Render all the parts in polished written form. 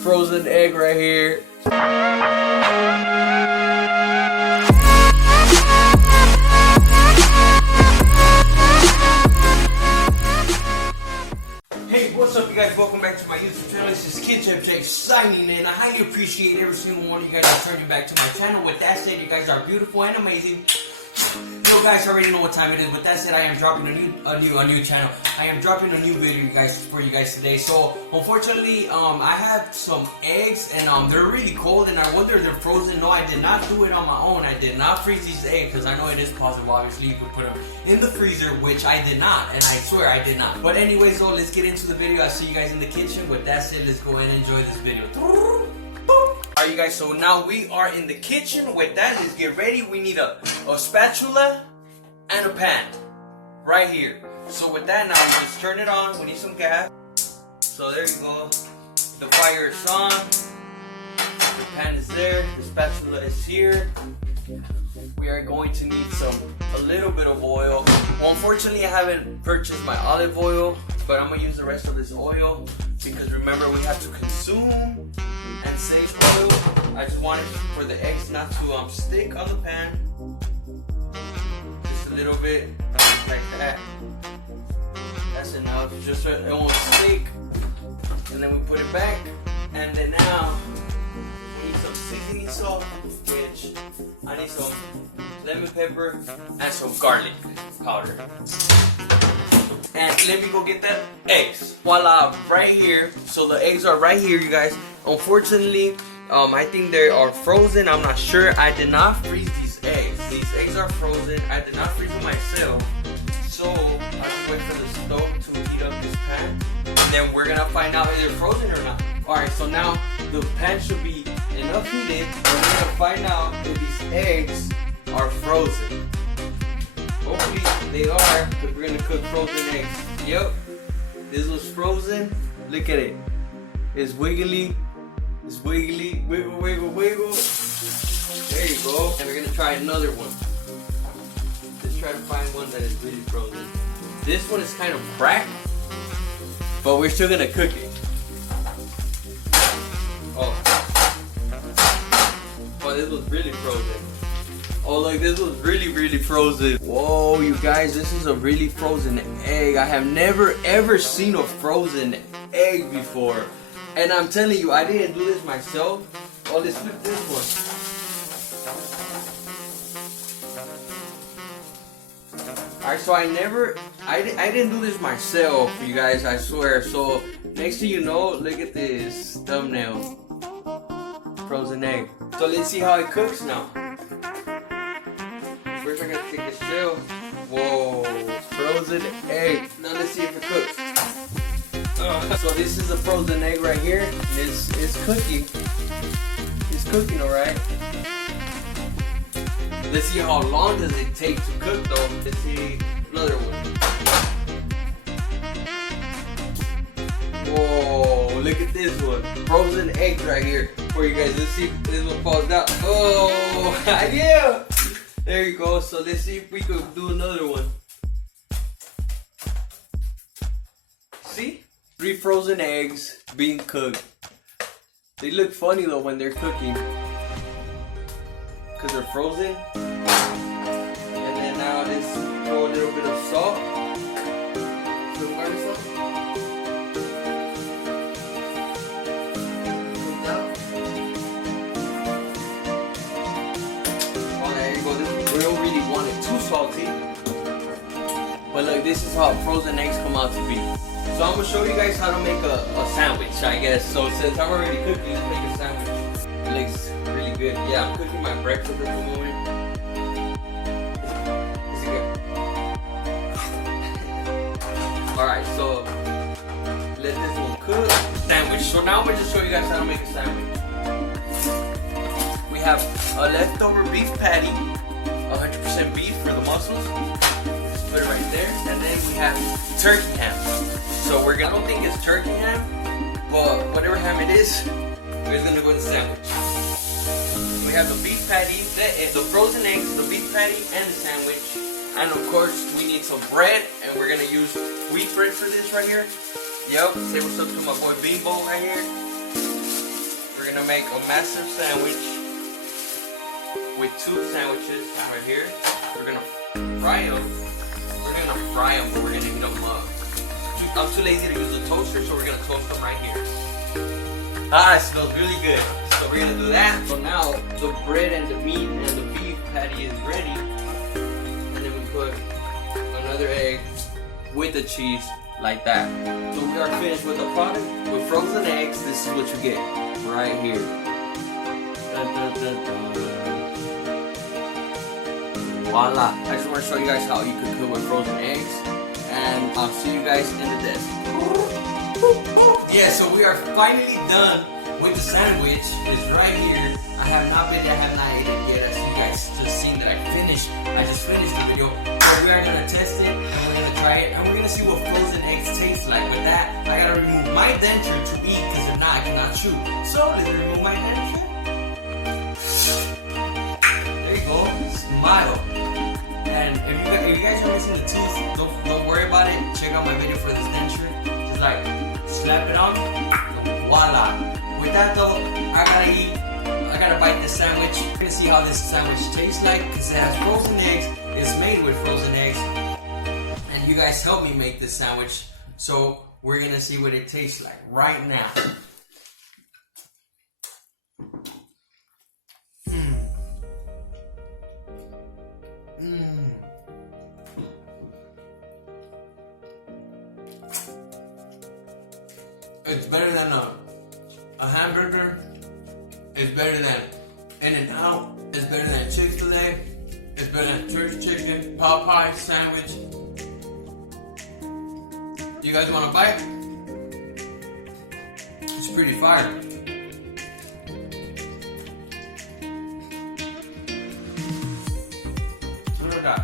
Frozen egg right here. Hey, what's up you guys? Welcome back to my YouTube channel. This is Kidjeffjay signing in. I highly appreciate every single one of you guys returning back to my channel. With that said, you guys are beautiful and amazing. You guys already know what time it is. With that said, I am dropping a new channel. I am dropping a new video for you guys today. So unfortunately, I have some eggs and they're really cold and I wonder if they're frozen. No, I did not do it on my own. I did not freeze these eggs because I know it is possible. Obviously, you could put them in the freezer, which I did not, and I swear I did not. But anyways, though, let's get into the video. I'll see you guys in the kitchen. With that said, let's go ahead and enjoy this video. Alright you guys, so now we are in the kitchen. With that, let's get ready. We need a spatula and a pan right here. So with that, now we just turn it on. We need some gas. So there you go. The fire is on. The pan is there. The spatula is here. We are going to need a little bit of oil. Well, unfortunately, I haven't purchased my olive oil, but I'm gonna use the rest of this oil because remember, we have to consume and save oil. I just wanted for the eggs not to stick on the pan. Just a little bit, like that. That's enough, just so it won't stick. And then we put it back. And then now, we need some seasoning salt, which I need some lemon pepper and some garlic powder. And let me go get the eggs. Voila, right here. So the eggs are right here, you guys. Unfortunately, I think they are frozen. I'm not sure. I did not freeze these eggs. These eggs are frozen. I did not freeze them myself. So I just wait for the stove to heat up this pan. And then we're gonna find out if they're frozen or not. Alright, so now the pan should be enough heated. We're gonna find out if these eggs are frozen. Hopefully they are, because we're gonna cook frozen eggs. Yep, this was frozen. Look at it. It's wiggly. It's wiggly. Wiggle, wiggle, wiggle. There you go. And we're gonna try another one. Let's try to find one that is really frozen. This one is kind of cracked, but we're still gonna cook it. Oh, this was really frozen. Oh look, this was really frozen. Whoa, you guys, this is a really frozen egg. I have never ever seen a frozen egg before. And I'm telling you, I didn't do this myself. Oh, let's flip this one. Alright, so I didn't do this myself, you guys, I swear. So next thing you know, look at this thumbnail. Frozen egg. So let's see how it cooks now. First I gotta take this shell. Whoa, frozen egg. Now let's see if it cooks. So this is a frozen egg right here. It's cooking. It's cooking alright. Let's see how long does it take to cook though. Let's see another one. Whoa, look at this one. Frozen eggs right here for you guys. Let's see if this one falls down. Oh, yeah. There you go. So let's see if we could do another one. See? 3 frozen eggs being cooked. They look funny though when they're cooking, because they're frozen. And then now let's throw a little bit of salt. Some garlic salt. Oh, there you go. We don't really want it too salty. But look, this is how frozen eggs come out to be. So I'm going to show you guys how to make a sandwich, I guess. So since I'm already cooking, let's make a sandwich. It looks really good. Yeah, I'm cooking my breakfast at the moment. Is it good? Alright, so let this one cook. Sandwich. So now I'm going to just show you guys how to make a sandwich. We have a leftover beef patty, 100% beef for the muscles. Just put it right there. And then we have turkey ham. So I don't think it's turkey ham, but whatever ham it is, we're gonna go with the sandwich. So we have the beef patty, the frozen eggs, the beef patty, and the sandwich. And of course, we need some bread, and we're gonna use wheat bread for this right here. Yep, say what's up to my boy Bimbo right here. We're gonna make a massive sandwich with 2 sandwiches right here. We're gonna fry them. We're gonna fry them, but we're gonna heat them up. I'm too lazy to use a toaster, so we're gonna toast them right here. Ah, it smells really good. So we're gonna do that. So now the bread and the meat and the beef patty is ready. And then we put another egg with the cheese like that. So we are finished with the product. With frozen eggs, this is what you get right here. Dun, dun, dun, dun. Voila. I just want to show you guys how you can cook with frozen eggs. And I'll see you guys in the desk. Yeah, so we are finally done with the sandwich. It's right here. I have not ate it yet. As you guys just seen that I just finished the video. So we are gonna test it and we're gonna try it and we're gonna see what frozen eggs taste like. With that, I gotta remove my denture to eat because if not, I cannot chew. So let's remove my denture. There you go. Smile. And if you guys are missing the tooth, don't worry about it. Check out my video for this denture. Just like slap it on. Voila. With that though, I gotta bite this sandwich. We're gonna see how this sandwich tastes like because it has frozen eggs. It's made with frozen eggs. And you guys helped me make this sandwich. So we're gonna see what it tastes like right now. It's better than a hamburger. It's better than In-N-Out. It's better than Chick-fil-A. It's better than church chicken, Popeye sandwich. You guys want a bite? It's pretty fire. Look at that.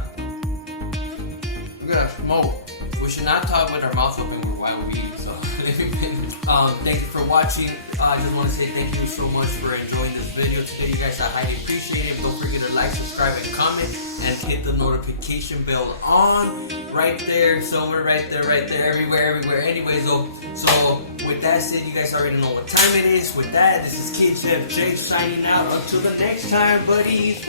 Look at that smoke. We should not talk with our mouth open while we eat. So, thank you for watching. I just want to say thank you so much for enjoying this video today. You guys, I highly appreciate it. Don't forget to like, subscribe, and comment, and hit the notification bell on right there, somewhere, right there, everywhere. Anyways, though, so with that said, you guys already know what time it is. With that, this is Kidjeffjay signing out. Until the next time, buddies.